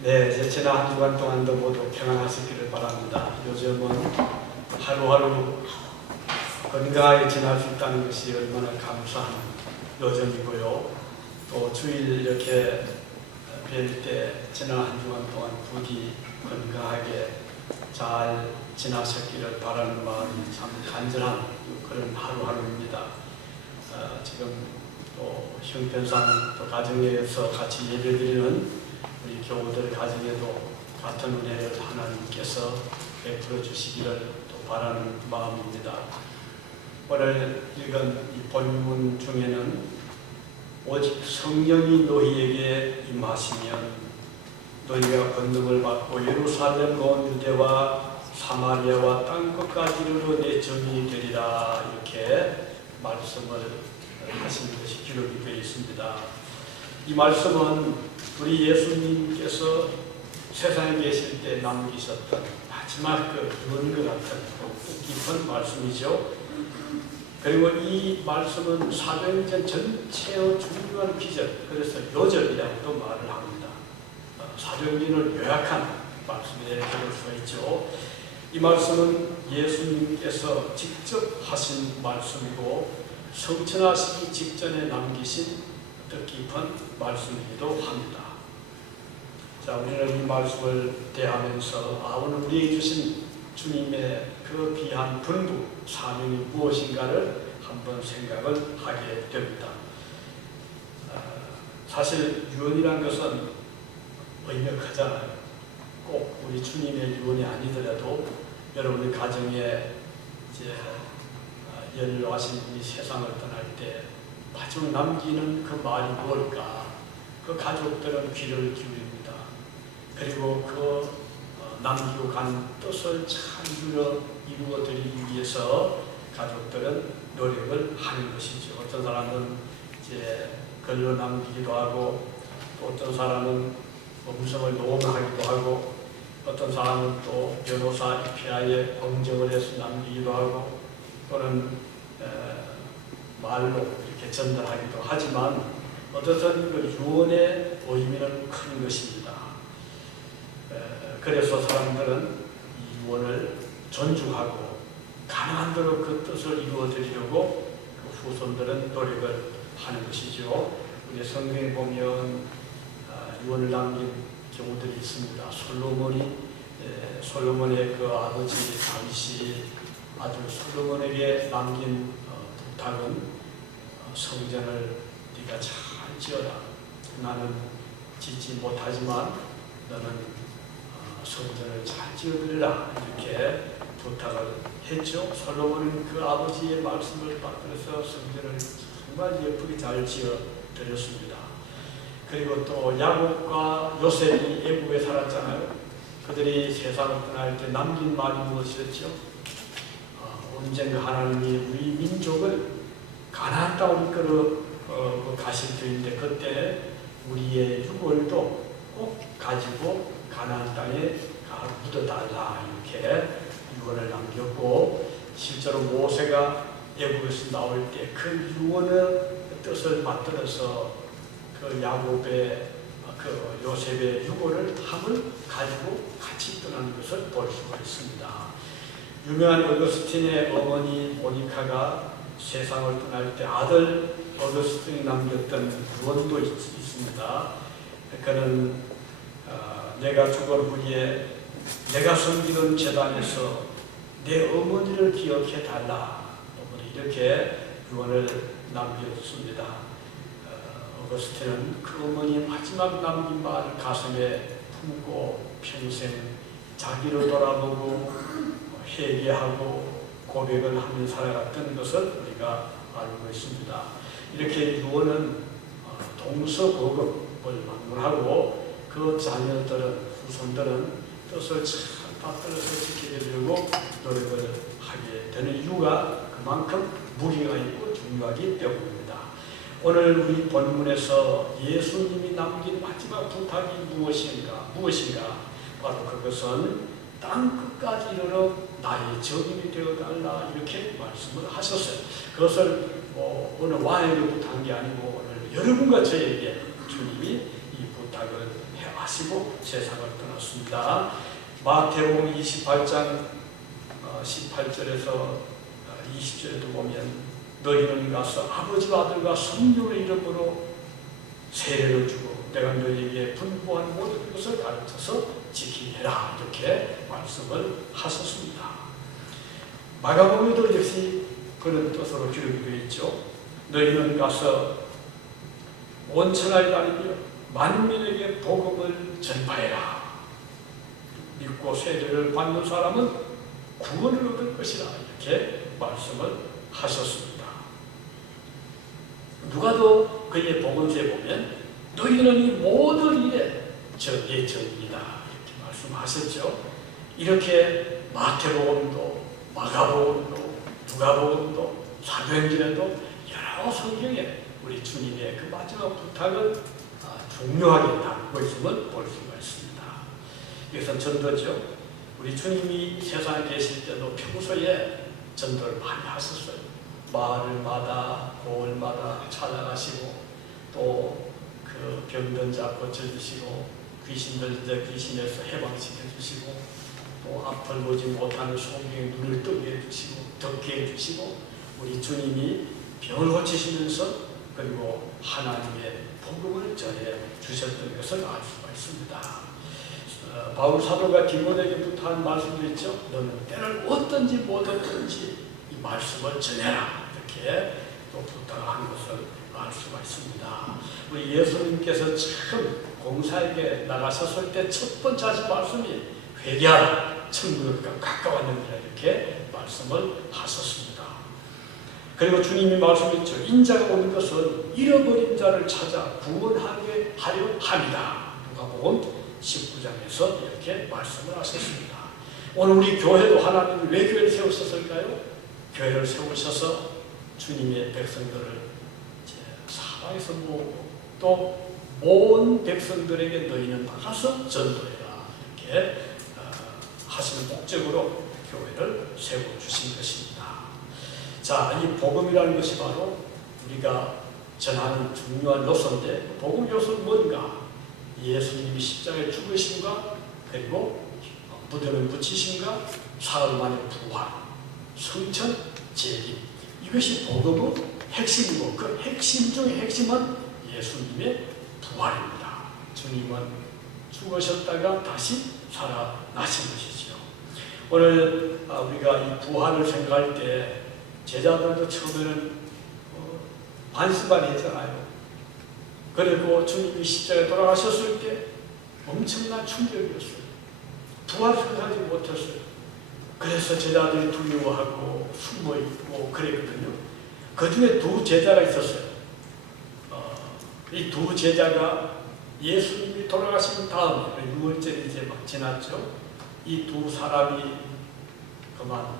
네, 이제 지난 한 주간 동안도 모두 평안하시기를 바랍니다. 요즘은 하루하루 건강하게 지날 수 있다는 것이 얼마나 감사한 요즘이고요. 또 주일 이렇게 뵐 때 지난 한 주간 동안 부디 건강하게 잘 지나셨기를 바라는 마음이 참 간절한 그런 하루하루입니다. 지금 또 형편상 또 가정에서 같이 예배드리는 우리 교우들 가정에도 같은 은혜를 하나님께서 베풀어 주시기를 또 바라는 마음입니다. 오늘 읽은 이 본문 중에는 오직 성령이 너희에게 임하시면 너희가 권능을 받고 예루살렘 온 유대와 사마리아와 땅끝까지 이르러 내 증인이 되리라, 이렇게 말씀을 하신 것이 기록이 되어 있습니다. 이 말씀은 우리 예수님께서 세상에 계실 때 남기셨던 마지막 그 유언과 같은 깊은 말씀이죠. 그리고 이 말씀은 사도행전 전체의 중요한 기절, 그래서 요절이라고도 말을 합니다. 사도행전을 요약한 말씀에 들을 수 있죠. 이 말씀은 예수님께서 직접 하신 말씀이고 성천하시기 직전에 남기신 뜻깊은 말씀이기도 합니다. 자, 우리는 이 말씀을 대하면서 오늘 우리에게 주신 주님의 그 귀한 분부, 사명이 무엇인가를 한번 생각을 하게 됩니다. 사실 유언이란 것은 의미가 크잖아요. 꼭 우리 주님의 유언이 아니더라도 여러분의 가정에 이제 연로하신 분이 세상을 떠날 때 마지막 남기는 그 말이 뭘까? 그 가족들은 귀를 기울입니다. 그리고 그 남기고 간 뜻을 잘 이루어드리기 위해서 가족들은 노력을 하는 것이죠. 어떤 사람은 이제 글로 남기기도 하고, 또 어떤 사람은 음성을 녹음하기도 하고, 어떤 사람은 또 변호사 입회하에 공정을 해서 남기기도 하고, 또는 말로 이렇게 전달하기도 하지만 어쨌든 그 유언의 의미는 큰 것입니다. 그래서 사람들은 이 유언을 존중하고 가능한 대로 그 뜻을 이루어드리려고 그 후손들은 노력을 하는 것이죠. 우리 성경에 보면 유언을 남긴 경우들이 있습니다. 솔로몬의 그 아버지 다윗이 아들 솔로몬에게 남긴 부탁은 성전을 네가 잘 지어라. 나는 짓지 못하지만 너는 성전을 잘 지어드리라, 이렇게 부탁을 했죠. 솔로몬은 그 아버지의 말씀을 받들어서 성전을 정말 예쁘게 잘 지어드렸습니다. 그리고 또 야곱과 요셉이 애국에 살았잖아요. 그들이 세상을 떠날 때 남긴 말이 무엇이었죠? 언젠가 하나님이 우리 민족을 가나안 땅으로 이끌어 가실 터인데 그때 우리의 유골도 꼭 가지고 가나안 땅에 묻어달라, 이렇게 유언을 남겼고, 실제로 모세가 애국에서 나올 때 그 유언의 뜻을 받들어서 그 야곱의 그 요셉의 유골을 함을 가지고 같이 떠나는 것을 볼 수가 있습니다. 유명한 어거스틴의 어머니 모니카가 세상을 떠날 때 아들 어거스틴이 남겼던 유언도 있습니다. 그는 내가 죽은 후에 내가 섬기던 제단에서 내 어머니를 기억해 달라, 이렇게 유언을 남겼습니다. 어거스틴은 그 어머니의 마지막 남긴 말을 가슴에 품고 평생 자기를 돌아보고 회개하고 고백을 하며 살아갔던 것을 우리가 알고 있습니다. 이렇게 유언은 동서고금을 막론하고 그 자녀들은, 후손들은 뜻을 잘 받들어서 지켜드리려고 노력을 하게 되는 이유가 그만큼 무게가 있고 중요하기 때문입니다. 오늘 우리 본문에서 예수님이 남긴 마지막 부탁이 무엇인가? 바로 그것은 땅 끝까지 이르러 나의 증인이 되어달라, 이렇게 말씀을 하셨어요. 그것을 어느 왕에게 부탁한 게 아니고 오늘 여러분과 저에게 주님이 이 부탁을 하시고 세상을 떠났습니다. 마태복음 28장 18절에서 20절에도 보면 너희는 가서 아버지와 아들과 성령의 이름으로 세례를 주고 내가 너희에게 분부한 모든 것을 가르쳐서 지키라 이렇게 말씀을 하셨습니다. 마가복음에도 역시 그런 뜻으로 기록이 되어 있죠. 너희는 가서 온 천하에 다니며 만민에게 복음을 전파해라. 믿고 세례를 받는 사람은 구원을 얻을 것이라 이렇게 말씀을 하셨습니다. 누가도 그의 복음서에 보면 너희는 이 모든 일에 내 증인이다 이렇게 말씀하셨죠. 이렇게 마태복음도 마가복음도 누가복음도 사도행전에도 여러 성경에 우리 주님의 그 마지막 부탁을 중요하게 담고 있음을 볼 수가 있습니다. 이것은 전도죠. 우리 주님이 세상에 계실 때도 평소에 전도를 많이 하셨어요. 마을마다 고을마다 찾아가시고 또 그 병든 자 고쳐주시고 귀신들 귀신에서 해방시켜주시고 또 앞을 보지 못하는 소경의 눈을 뜨게 해주시고 듣게 해주시고 우리 주님이 병을 고치시면서 그리고 하나님의 복음을 전해 주셨던 것을 알 수가 있습니다. 바울 사도가 디모데에게 부탁한 말씀도 있죠. 너는 때를 얻든지 못 얻든지 이 말씀을 전해라 이렇게 또 부탁한 것을 알 수가 있습니다. 우리 예수님께서 처음 공사에게 나가셨을 때 첫 번째 하신 말씀이 회개하라 천국과 가까웠느니라 이렇게 말씀을 하셨습니다. 그리고 주님이 말씀했죠. 인자가 오는 것은 잃어버린 자를 찾아 구원하게 하려 합니다. 누가복음 19장에서 이렇게 말씀을 하셨습니다. 오늘 우리 교회도 하나님이 왜 교회를 세우셨을까요? 교회를 세우셔서 주님의 백성들을 사방에서 모으고 또 모은 백성들에게 너희는 나가서 전도해라 이렇게 하시는 목적으로 교회를 세워주신 것입니다. 자, 이 복음이라는 것이 바로 우리가 전하는 중요한 요소인데 복음 요소는 뭔가? 예수님이 십자가에 죽으심과 그리고 무덤에 묻히심과 사흘 만에 부활, 성천, 재림 이것이 복음의 핵심이고 그 핵심 중의 핵심은 예수님의 부활입니다. 주님은 죽으셨다가 다시 살아나신 것이죠. 오늘 우리가 이 부활을 생각할 때 제자들도 처음에는 반신반의 했잖아요. 그리고 주님이 십자가에 돌아가셨을 때 엄청난 충격이었어요. 부활 생각하지 못했어요. 그래서 제자들이 두려워하고 숨어있고 그랬거든요. 그 중에 두 제자가 있었어요. 이 두 제자가 예수님이 돌아가신 다음에 6월절이 이제 막 지났죠. 이 두 사람이 그만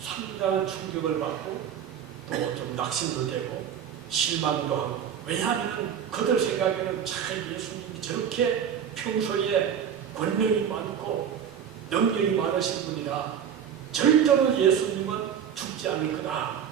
상당한 충격을 받고 또 좀 낙심도 되고 실망도 하고 왜냐하면 그들 생각에는 참 예수님이 저렇게 평소에 권력이 많고 능력이 많으신 분이라 절대로 예수님은 죽지 않을 거다.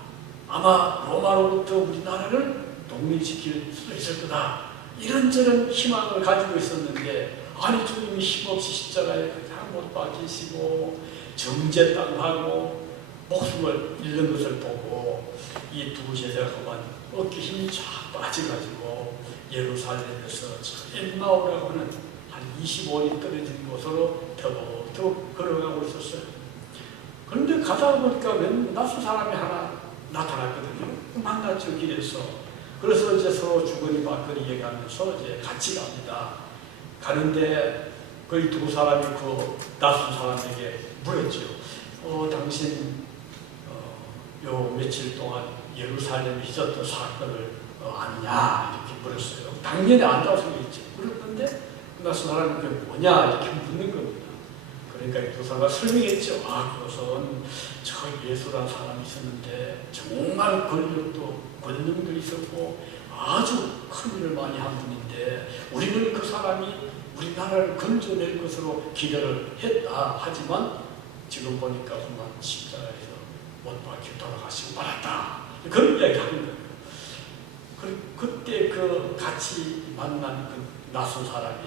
아마 로마로부터 우리나라를 독립시킬 수 있을 거다. 이런저런 희망을 가지고 있었는데 아니 주님이 힘없이 십자가에 그냥 못 박히시고 정죄당하고 목숨을 잃는 것을 보고 이 두 제자가 그만 어깨 힘이 쫙 빠져가지고 예루살렘에서 엠마오라고 하는 한 25리 떨어진 곳으로 더벅더벅 걸어가고 있었어요. 그런데 가다 보니까 웬 낯선 사람이 하나 나타났거든요. 만났죠, 길에서. 그래서 이제 서로 주거니 받거니 얘기하면서 이제 같이 갑니다. 가는데 그 두 사람이 그 낯선 사람에게 물었죠. 당신 요 며칠 동안 예루살렘에 있었던 사건을 아느냐 이렇게 물었어요. 당연히 안다고 생각했죠. 물었는데 그 낯선 사람이 그게 뭐냐 이렇게 묻는 겁니다. 그러니까 이 두 사람이 설명했죠. 그것은 저 예수라는 사람이 있었는데 정말 권력도 권능도 있었고 아주 큰 일을 많이 한 분인데 우리는 그 사람이 우리나라를 건져낼 것으로 기대를 했다. 하지만 지금 보니까 그만 십자가에서 못 박혀 돌아가시고 말았다. 그런 이야기를 하는 거예요. 그때 그 같이 만난 그 낯선 사람이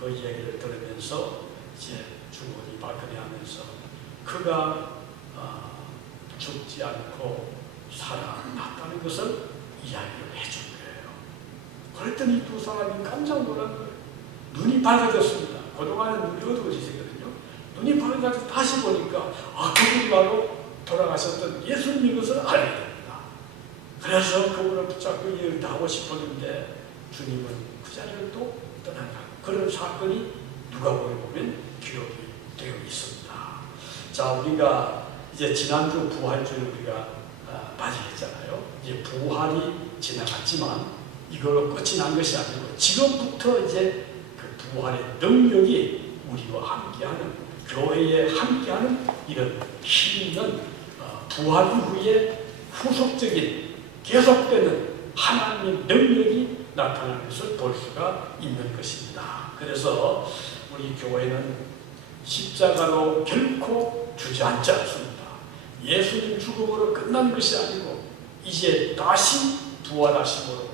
그 얘기를 들으면서 이제 주거니 받거니 하면서 그가 죽지 않고 살아났다는 것을 이야기를 해준 거예요. 그랬더니 두 사람이 깜짝 놀란 거예요. 눈이 밝아졌습니다. 그동안은 눈이 어두워지거든요. 눈이 밝아져서 다시 보니까 그분이 바로 돌아가셨던 예수님인 것을 알게 됩니다. 그래서 그분을 붙잡고 이야기를 하고 싶었는데 주님은 그 자리를 또 떠난다. 그런 사건이 누가복음에 보면 기록이 되어 있습니다. 자, 우리가 이제 지난주 부활주를 우리가 맞이했잖아요. 이제 부활이 지나갔지만 이걸로 끝이 난 것이 아니고 지금부터 이제 그 부활의 능력이 우리와 함께하는, 교회에 함께하는 이런 힘 있는 부활 이후에 후속적인 계속되는 하나님의 능력이 나타나는 것을 볼 수가 있는 것입니다. 그래서 우리 교회는 십자가로 결코 주저앉지 않습니다. 예수님 죽음으로 끝난 것이 아니고 이제 다시 부활하심으로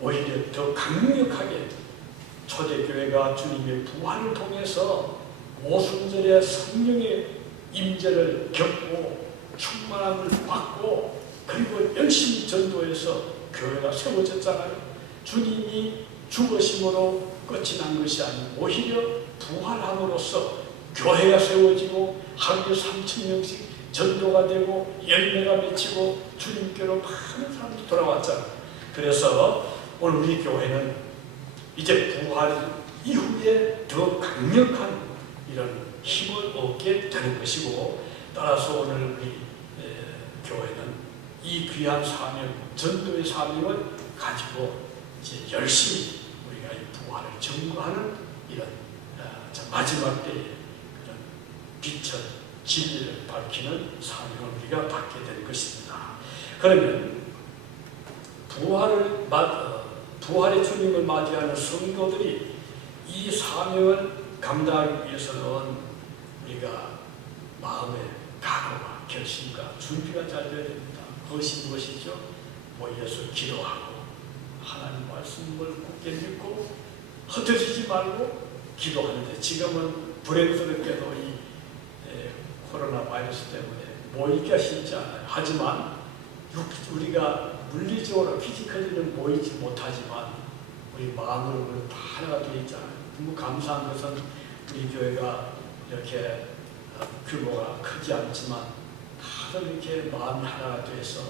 오히려 더 강력하게 초대교회가 주님의 부활을 통해서 오순절의 성령의 임재를 겪고 충만함을 받고 그리고 열심히 전도해서 교회가 세워졌잖아요. 주님이 죽으심으로 끝이 난 것이 아니고 오히려 부활함으로써 교회가 세워지고 하루에 3,000명씩 전도가 되고 열매가 맺히고 주님께로 많은 사람들이 돌아왔잖아요. 그래서 오늘 우리 교회는 이제 부활 이후에 더 강력한 이런 힘을 얻게 되는 것이고, 따라서 오늘 우리 교회는 이 귀한 사명, 전도의 사명을 가지고 이제 열심히 우리가 이 부활을 증거하는 이런 마지막 때에 그런 빛을, 진리를 밝히는 사명을 우리가 받게 될 것입니다. 그러면 부활의 주님을 맞이하는 성도들이 이 사명을 감당하기 위해서는 우리가 마음의 각오와 결심과 준비가 잘 되어야 됩니다. 그것이 무엇이죠? 모여서 기도하고 하나님 말씀을 굳게 믿고 흩어지지 말고 기도하는데, 지금은 불행스럽게도 이 코로나 바이러스 때문에 모이기가 쉽지 않아요. 하지만 우리가 물리적으로 피지컬리는 모이지 못하지만 우리 마음으로 다 하나가 되어 있잖아요. 너무 감사한 것은 우리 교회가 이렇게 규모가 크지 않지만 다들 이렇게 마음이 하나가 돼서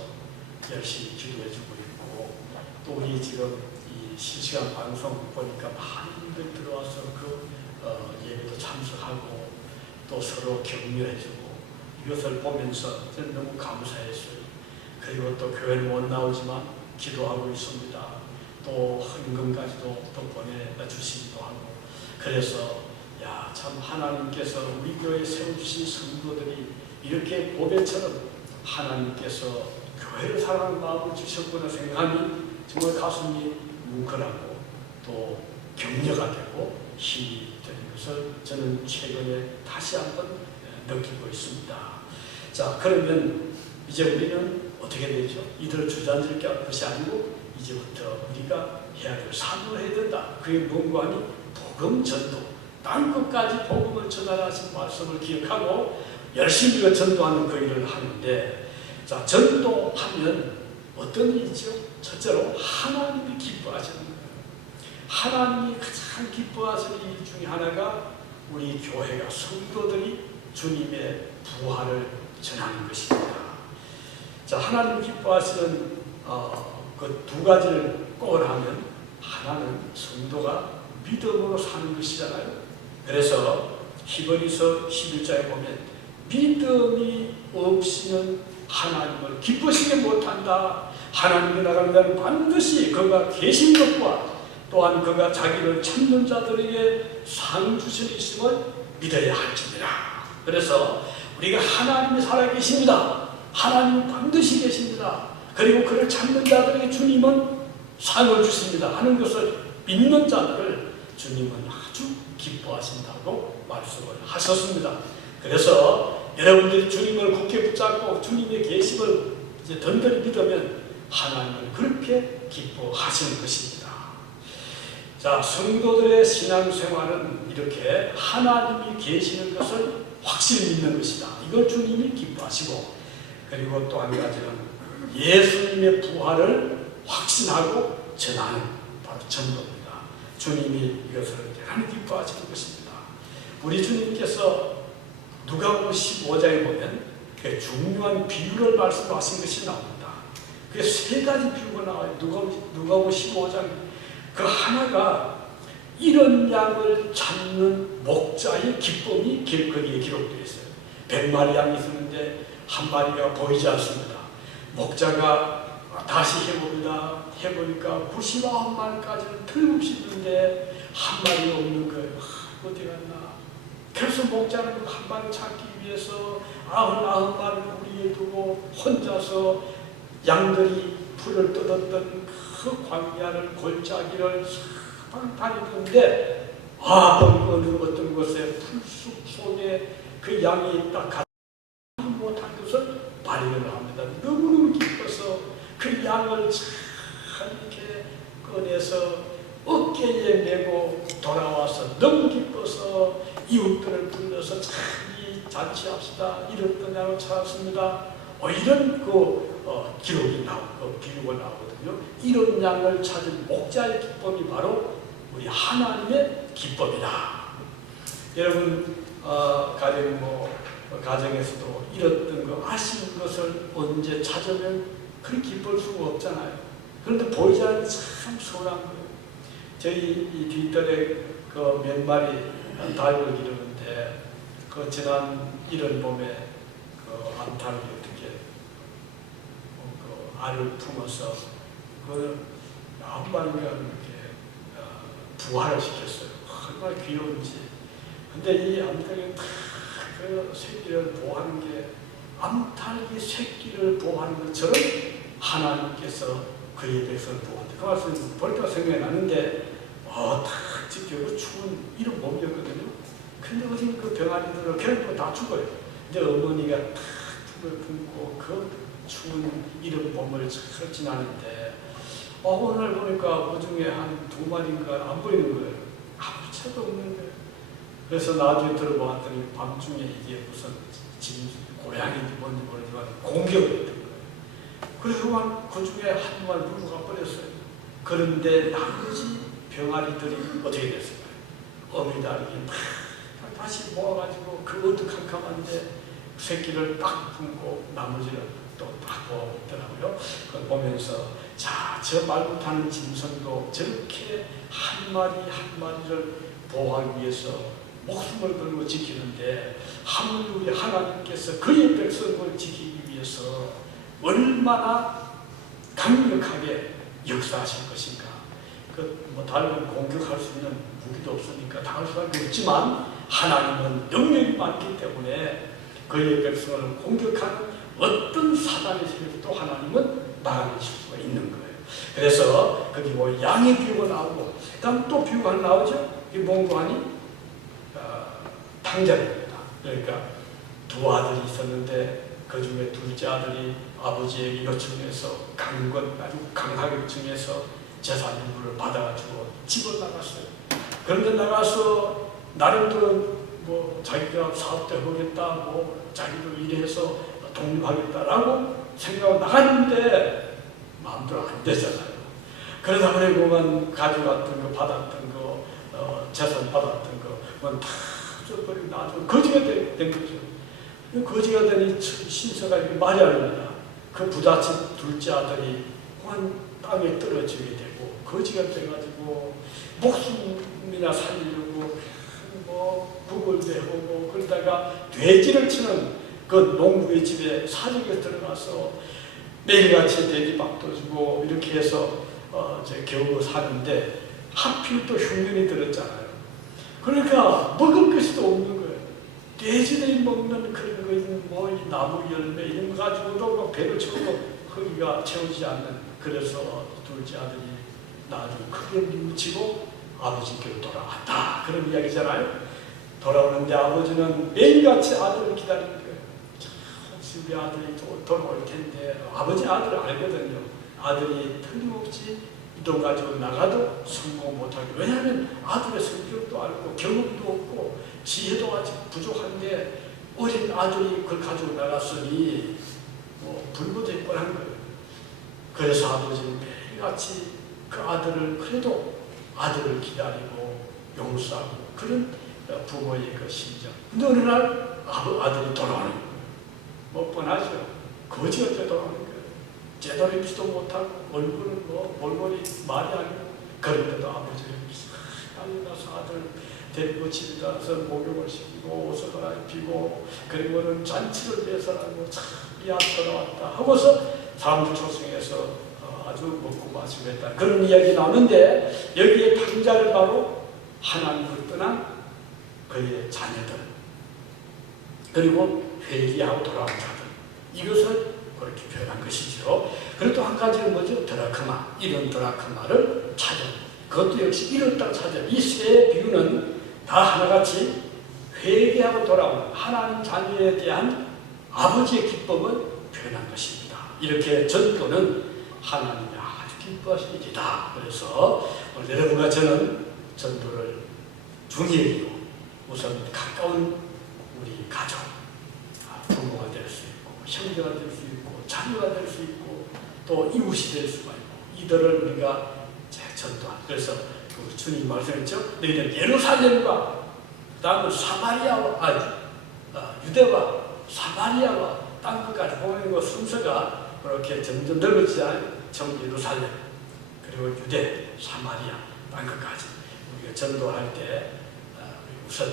열심히 기도해주고 있고, 또 우리 지금 이 실시간 방송 보니까 많은 분들 들어와서 그 예배도 참석하고 또 서로 격려해주고, 이것을 보면서 저는 너무 감사했어요. 그리고 또 교회는 못 나오지만 기도하고 있습니다. 또 헌금까지도 또 보내주시기도 하고, 그래서 참 하나님께서 우리 교회에 세워주신 성도들이 이렇게 보배처럼 하나님께서 교회를 사랑하는 마음을 주셨구나 생각하니 정말 가슴이 뭉클하고 또 격려가 되고 힘이 되는 것을 저는 최근에 다시 한번 느끼고 있습니다. 자, 그러면 이제 우리는 어떻게 되죠? 이들을 주저앉을 것이 아니고 이제부터 우리가 해야 될 사명을 해야 된다. 그게 뭔가 하니 복음 전도, 땅끝까지 복음을 전하신 말씀을 기억하고 열심히 전도하는 그 일을 하는데, 자, 전도하면 어떤 일이죠? 첫째로 하나님이 기뻐하시는 거예요. 하나님이 가장 기뻐하시는 일 중에 하나가 우리 교회가, 성도들이 주님의 부활을 전하는 것입니다. 자, 하나님 기뻐하시는 그 두 가지를 꼽으라면, 하나는 성도가 믿음으로 사는 것이잖아요. 그래서 히브리서 11장에 보면 믿음이 없이는 하나님을 기쁘시게 못한다. 하나님께 나가는 자는 반드시 그가 계신 것과 또한 그가 자기를 찾는 자들에게 상 주시는 있음을 믿어야 할지니라. 그래서 우리가 하나님이 살아계십니다. 하나님이 반드시 계십니다. 그리고 그를 찾는 자들에게 주님은 상을 주십니다 하는 것을 믿는 자들을 주님은 아주 기뻐하신다고 말씀을 하셨습니다. 그래서 여러분들이 주님을 굳게 붙잡고 주님의 계심을 이제 든든히 믿으면 하나님은 그렇게 기뻐하시는 것입니다. 자, 성도들의 신앙생활은 이렇게 하나님이 계시는 것을 확실히 믿는 것이다. 이걸 주님이 기뻐하시고, 그리고 또 한 가지는 예수님의 부활을 확신하고 전하는 바로 전도입니다. 주님이 이것을 대단히 기뻐하시는 것입니다. 우리 주님께서 누가복음 15장에 보면 그 중요한 비유를 말씀하신 것이 나옵니다. 그 세 가지 비유가 나와요. 누가복음 15장 그 하나가 이런 양을 찾는 목자의 기쁨이 거기에 기록되어 있어요. 100마리 양이 있었는데 한 마리가 보이지 않습니다. 목자가 다시 해봅니다. 해보니까 99마리까지는 틀림없이 있는데 한 마리가 없는 거예요. 어디 갔나? 그래서 목자는 한 마리 찾기 위해서 99마리를 우리에 두고 혼자서 양들이 풀을 뜯었던 그 광야를 골짜기를 다니던데 어느 어떤 곳에 풀숲 속에 그 양이 딱 가지 못한 것을 발견을 합니다. 너무너무 기뻐서 그 양을 참 이렇게 꺼내서 어깨에 메고 돌아와서 너무 기뻐서 이웃들을 불러서 참 잔치합시다. 이랬던 양을 찾았습니다. 이런 기록이 나오고 비유가 나오거든요. 이런 양을 찾은 목자의 기쁨이 바로 우리 하나님의 기쁨이다. 여러분 가정에서도 이랬던 거 아쉬운 것을 언제 찾으면 그렇게 기쁠 수가 없잖아요. 그런데 보이지 않으면 참 서운한 거예요. 저희 이 뒷뜰에 그 몇 마리 닭을 기르는데 그 지난 이런 봄에 그 암탉이 어떻게 그 알을 품어서 그 한 마리가 이렇게 부화를 시켰어요. 얼마나 귀여운지. 근데 이 암탉이 그 새끼를 보호하는 게 암탉이 새끼를 보호하는 것처럼 하나님께서 그의 백성을 보호한다. 그 말씀 벌써 생각이 나는데 딱 지켜고 추운 이런 몸이었거든요. 근데 어디 그 병아리들을 결국 다 죽어요. 이제 어머니가 탁 품을 품고 그 추운 이런 봄을 잘 지나는데 오늘 보니까 그 중에 한 2마리인가 안 보이는 거예요. 아무 차도 없는 거예요. 그래서 나중에 들어보았더니 밤중에 이게 무슨 고양이인지 뭔지 모르지만 공격을 했던 거예요. 그래서 그 중에 한 마리 물고 가버렸어요. 그런데 나머지 병아리들이 어떻게 됐을까요? 어미닭이 다시 모아가지고 그 어두컴컴한데 새끼를 딱 품고 나머지를 또 딱 모아먹더라고요. 그걸 보면서 저 말 못하는 짐승도 저렇게 한 마리 한 마리를 보호하기 위해서 목숨을 걸고 지키는데 하물며 우리 하나님께서 그의 백성을 지키기 위해서 얼마나 강력하게 역사하실 것인가. 다른 공격할 수 있는 무기도 없으니까 당할 수밖에 없지만 하나님은 능력이 많기 때문에 그의 백성을 공격하는 어떤 사단의 세력도 하나님은 막아내실 수가 있는 거예요. 그래서 거기 양의 비유가 나오고 그다음 또 비유가 하나 나오죠. 이 뭔가하니 탕자입니다. 그러니까 2 아들이 있었는데 그 중에 둘째 아들이 아버지에게 요청해서 아주 강하게 요청해서 재산 일부를 받아가지고 집을 나갔어요. 그런데 나가서 나름대로 자기가 사업도 하겠다, 자기도 일해서 독립하겠다라고 생각하고 나갔는데 마음대로 안 되잖아요. 그러다 보니까 가져갔던 거, 받았던 거, 재산 받았던 거, 다 줘버리고 나중에 거지가 된 거죠. 거지가 되니 신세가 말이 아닙니다. 그 부잣집 둘째 아들이 땅에 떨어지게 되고 거지가 돼가지고 목숨이나 살리려고 구걸도 해보고 그러다가 돼지를 치는 그 농부의 집에 사직에 들어가서 매일같이 돼지밥도 주고 이렇게 해서 겨우 사는데 하필 또 흉년이 들었잖아요. 그러니까 먹을 것이 또 없는 거예요. 돼지들이 먹는 그런 거, 이 나무 열매 이런 거 가지고도 배를 채워도 허기가 채우지 않는. 그래서 둘째 아들이 나중에 크게 뉘우치고 아버지께로 돌아왔다. 그런 이야기잖아요. 돌아오는데 아버지는 매일같이 아들을 기다리는 거예요. 참, 우리 아들이 또 돌아올 텐데 아버지 아들을 알거든요. 아들이 틀림없이 이돈 가지고 나가도 성공 못하고, 왜냐하면 아들의 성격도 알고 경험도 없고 지혜도 아직 부족한데 어린 아들이 그걸 가지고 나갔으니 불구될 뻔한 거예요. 그래서 아버지는 매일같이 그 아들을, 그래도 아들을 기다리고 용서하고, 그런 부모의 그 심정. 근데 어느 날 아들이 돌아오는 거예요. 뻔하죠. 거지 어째 돌아오는 거예요. 제대로 입지도 못하고 얼굴은 얼굴이 말이 아니고, 그런데도 아버지가 빨리 가서 아들 데리고 집에 가서 목욕을 시키고 옷을 갈아입히고, 그리고는 잔치를 위해서라고 참 야 돌아왔다 하고서 사람들 초청해서 아주 먹고 마시고 했다, 그런 이야기 나오는데, 여기에 당자를 바로 하나님을 떠난 그의 자녀들, 그리고 회개하고 돌아온 자들, 이것을 그렇게 표현한 것이죠. 그리고 또 한 가지는 뭐죠? 드라크마, 이런 드라크마를 찾아, 그것도 역시 이런 땅 찾아. 이 세 비유는 다 하나같이 회개하고 돌아온 하나님 자녀에 대한 아버지의 기쁨을 표현한 것입니다. 이렇게 전도는 하나님이 아주 기뻐하시는 일이다. 그래서 오늘 여러분과 저는 전도를 중요히 여기고, 우선 가까운 우리 가족, 부모가 될 수 있고, 형제가 될 수 있고, 자녀가 될 수 있고, 또 이웃이 될 수가 있고, 이들을 우리가 전도한. 그래서 그 주님 말씀했죠. 너희는 예루살렘과 그 다음은 사마리아와 유대와 사마리아와 땅끝까지 보내는 그 순서가 그렇게 점점 넓어지잖아요. 예루살렘, 그리고 유대, 사마리아, 땅끝까지 우리가 전도할 때 우선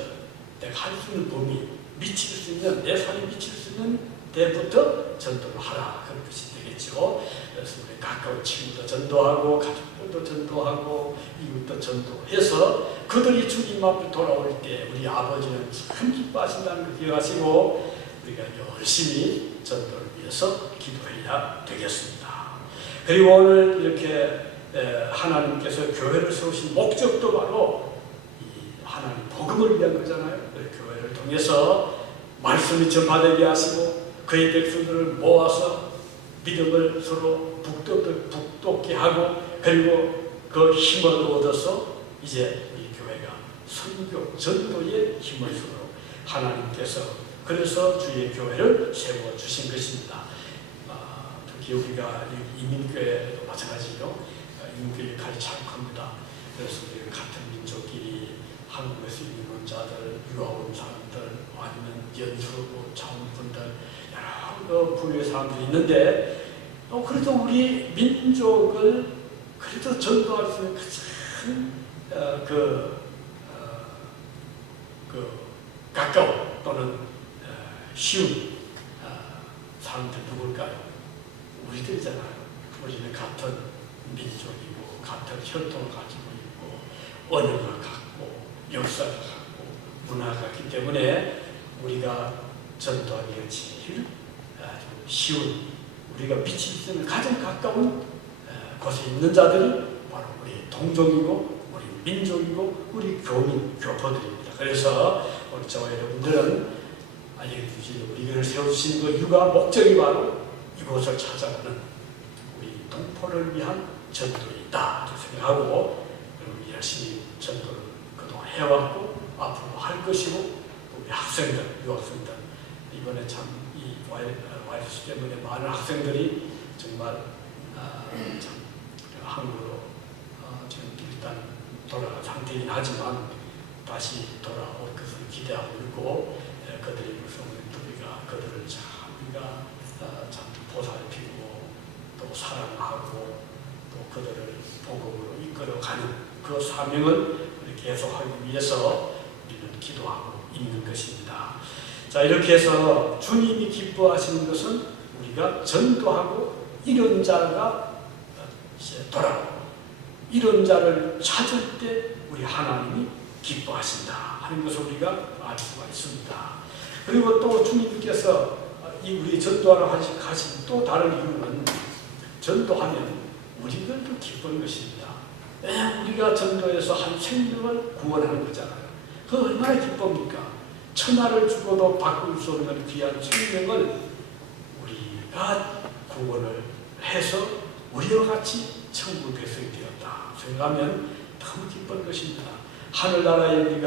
내가 할 수 있는 범위, 미칠 수 있는, 내 손이 미칠 수 있는 때부터 전도를 하라, 그런 것이 되겠죠. 그래서 우리 가까운 친구도 전도하고, 가족들도 전도하고, 이웃도 전도해서 그들이 주님 앞에 돌아올 때 우리 아버지는 참 기뻐하신다는 걸 기억하시고, 우리가 열심히 전도를 위해서 기도해야 되겠습니다. 그리고 오늘 이렇게 하나님께서 교회를 세우신 목적도 바로 이 하나님 복음을 위한 거잖아요. 교회를 통해서 말씀이 전파되게 하시고, 그의 백성들을 모아서 믿음을 서로 북돋게 하고, 그리고 그 힘을 얻어서 이제 이 교회가 선교, 전도의 힘을 서로 하나님께서, 그래서 주의 교회를 세워주신 것입니다. 특히 우리가 이민교회도 마찬가지죠. 이민교회 역할이 참 큽니다. 그래서 우리 같은 민족끼리, 한국에서 이민 온 자들, 유학 온 사람들, 아니면 연수고 자원분들, 여러 부류의 사람들이 있는데, 그래도 우리 민족을 그래도 전도할 수 있는 가까운 또는 쉬운 사람들 누굴까요? 우리들이잖아요. 우리는 같은 민족이고, 같은 혈통을 가지고 있고, 언어가 같고, 역사가 같고, 문화가 같기 때문에 우리가 전도하기가 제일 쉬운, 우리가 미칠 수 있는 가장 가까운 곳에 있는 자들이 바로 우리 동족이고, 우리 민족이고, 우리 교민, 교포들입니다. 그래서 우리 저와 여러분들은 우리를 세워주신 그 이유가, 목적이 바로 이곳을 찾아가는 우리 동포를 위한 전도이다 생각하고, 열심히 전도를 그동안 해왔고 앞으로 할 것이고, 우리 학생들, 유학생들, 이번에 참 이 바이러스 때문에 많은 학생들이 정말 참 한국으로 지금 일단 돌아간 상태이긴 하지만 다시 돌아올 것을 기대하고 있고, 그들이 무슨 우리가 그들을 우리가 참 보살피고 또 사랑하고 또 그들을 복음으로 이끌어가는 그 사명을 계속하기 위해서 우리는 기도하고 있는 것입니다. 자, 이렇게 해서 주님이 기뻐하시는 것은 우리가 전도하고 이런 자가 돌아오고 이런 자를 찾을 때 우리 하나님이 기뻐하신다 하는 것을 우리가 알 수가 있습니다. 그리고 또 주님께서 우리 전도하러 하신 또 다른 이유는, 전도하면 우리들도 기쁜 것입니다. 왜냐하면 우리가 전도해서 한 생명을 구원하는 거잖아요. 그 얼마나 기쁩니까? 천하를 주고도 바꿀 수 없는 귀한 생명을 우리가 구원을 해서 우리와 같이 천국 백성이 되었다 생각하면 너무 기쁜 것입니다. 하늘나라에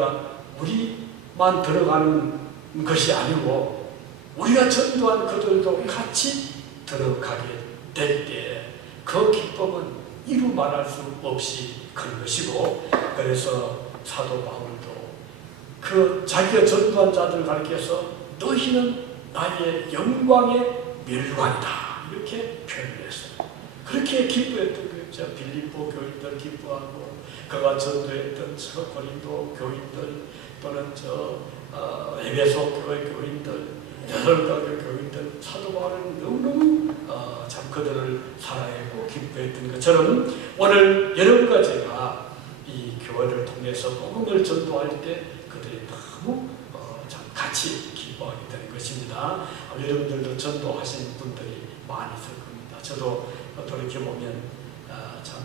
우리만 들어가는 것이 아니고 우리가 전도한 그들도 같이 들어가게 될 때 그 기쁨은 이루 말할 수 없이 큰 것이고, 그래서 사도 바울도 그 자기가 전도한 자들을 가리켜서 너희는 나의 영광의 멸관이다 이렇게 표현을 했어요. 그렇게 기뻐했던 거죠. 빌립보 교인들 기뻐하고 그가 전도했던 저 고린도 교인들 또는 에베소 교회 교인들 여설가교 교인들 사도 바울은 너무너무 참 그들을 사랑했고 기뻐했던 것처럼 오늘 여러분과 제가 이 교회를 통해서 복음을 전도할 때 그들이 너무 참 같이 기뻐하게 되는 것입니다. 여러분들도 전도하신 분들이 많이 있을 겁니다. 저도 돌이켜보면 참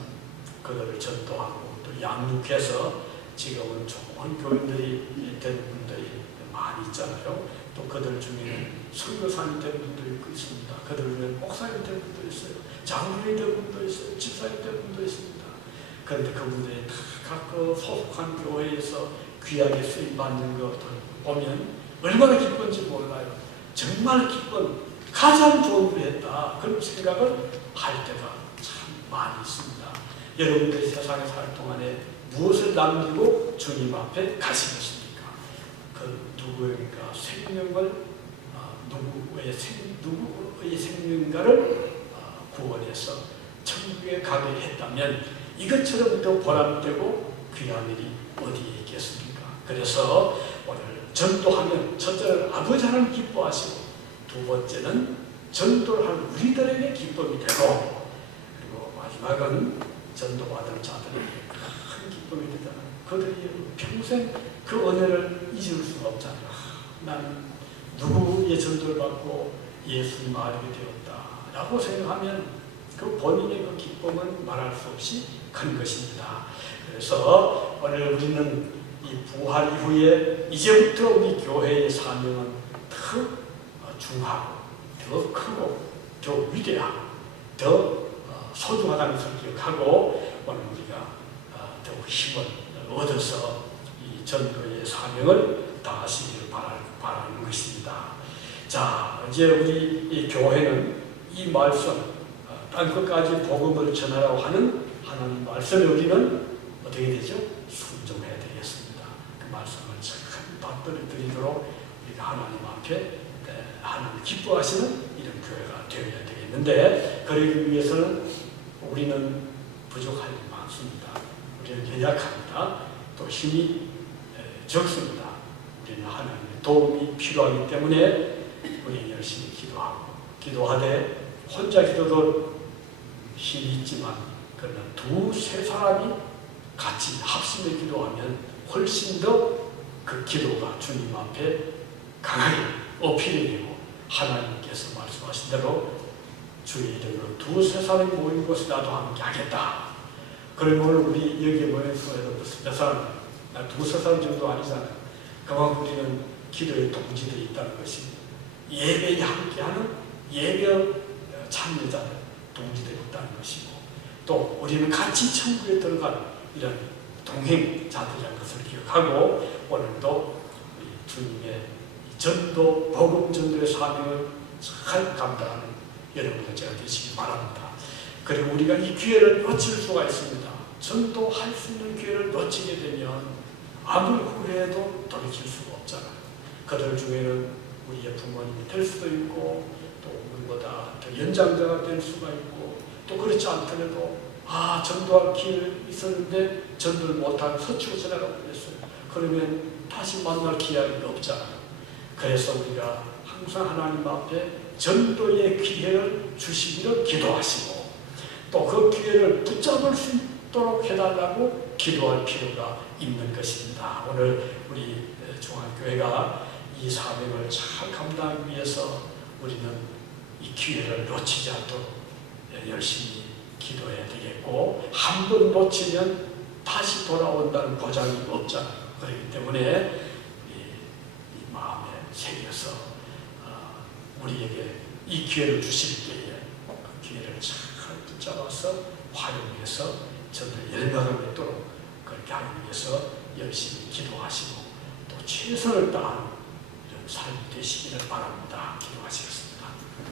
그들을 전도하고 또 양육해서 지금은 좋은 교인들이 된 분들이 많이 있잖아요. 또 그들 중에는 선교사님 된 분도 있습니다. 그들 중에는 목사님 된 분도 있어요. 장로님 된 분도 있어요. 집사님 된 분도 있습니다. 그런데 그분들이 다 각 소속한 교회에서 귀하게 쓰임받는 것을 보면 얼마나 기쁜지 몰라요. 정말 기쁜, 가장 좋은 일을 했다 그런 생각을 할 때가 참 많이 있습니다. 여러분들이 세상에 살 동안에 무엇을 남기고 주님 앞에 가시겠습니까? 그 누구인가 생명을 누구의 생명가를 구원해서 천국에 가게 했다면 이것처럼 더 보람되고 귀한 일이 어디에 있겠습니까? 그래서 오늘 전도하면 첫째는 아버지 하나님 기뻐하시고 두 번째는 전도를 하는 우리들에게 기쁨이 되고 그리고 마지막은 전도받은 자들에게 큰 기쁨이 되잖아요. 그들이 평생 그 은혜를 잊을 수가 없잖아요. 나는 누구의 전도를 받고 예수님 알게 되었다 라고 생각하면 그 본인의 그 기쁨은 말할 수 없이 큰 것입니다. 그래서 오늘 우리는 이 부활 이후에 이제부터 우리 교회의 사명은 더 중하고 더 크고 더 위대하고 더 소중하다는 것을 기억하고 오늘 우리가 더욱 힘을 얻어서 이 전도의 사명을 다하시기를 바라는 것입니다. 자, 이제 우리 이 교회는 이 말씀 땅끝까지 복음을 전하라고 하는 하나님 말씀에 우리는 어떻게 되죠? 순종해야 되겠습니다. 그 말씀을 참 받들어 드리도록 우리가 하나님 앞에 하나님 기뻐하시는 이런 교회가 되어야 되겠는데 그러기 위해서는 우리는 부족한 일이 많습니다. 우리는 연약합니다. 또 힘이 적습니다. 우리는 하나님의 도움이 필요하기 때문에 우리 열심히 기도하되 혼자 기도도 힘이 있지만 그러나 두세 사람이 같이 합심해 기도하면 훨씬 더 그 기도가 주님 앞에 강하게 어필이 되고 하나님께서 말씀하신 대로 주의 이름으로 두세 사람이 모인 곳에 나도 함께 하겠다. 그러면 우리 여기에 모인 수에도 몇 사람, 두세 사람 정도 아니잖아요. 그만큼 우리는 기도의 동지들이 있다는 것입니다. 예배에 함께하는 예배 참여자들, 동지들이 있다는 것이고 또 우리는 같이 천국에 들어가는 이런 동행자들이라는 것을 기억하고 오늘도 우리 주님의 전도, 복음 전도의 사명을 잘 감당하는 여러분들 제가 되시기 바랍니다. 그리고 우리가 이 기회를 놓칠 수가 있습니다. 전도할 수 있는 기회를 놓치게 되면 아무리 후회해도 돌이킬 수가 없잖아요. 그들 중에는 우리의 부모님이 될 수도 있고 또 우리보다 더 연장자가 될 수가 있고 또 그렇지 않더라도 전도할 기회가 있었는데 전도를 못하고 서치고 지나가 버렸어요. 그러면 다시 만날 기회가 없잖아요. 그래서 우리가 항상 하나님 앞에 전도의 기회를 주시기를 기도하시고 또 그 기회를 붙잡을 수 있도록 해달라고 기도할 필요가 있는 것입니다. 오늘 우리 중앙교회가 이 사명을 잘 감당하기 위해서 우리는 이 기회를 놓치지 않도록 열심히 기도해야 되겠고 한 번 놓치면 다시 돌아온다는 보장이 없잖아요. 그렇기 때문에 이 마음에 새겨서 우리에게 이 기회를 주실 때에 그 기회를 잘 붙잡아서 활용해서 저들 열매를 맺도록 그렇게 하기 위해서 열심히 기도하시고 또 최선을 다하는 이런 삶이 되시기를 바랍니다. 기도하시겠습니다.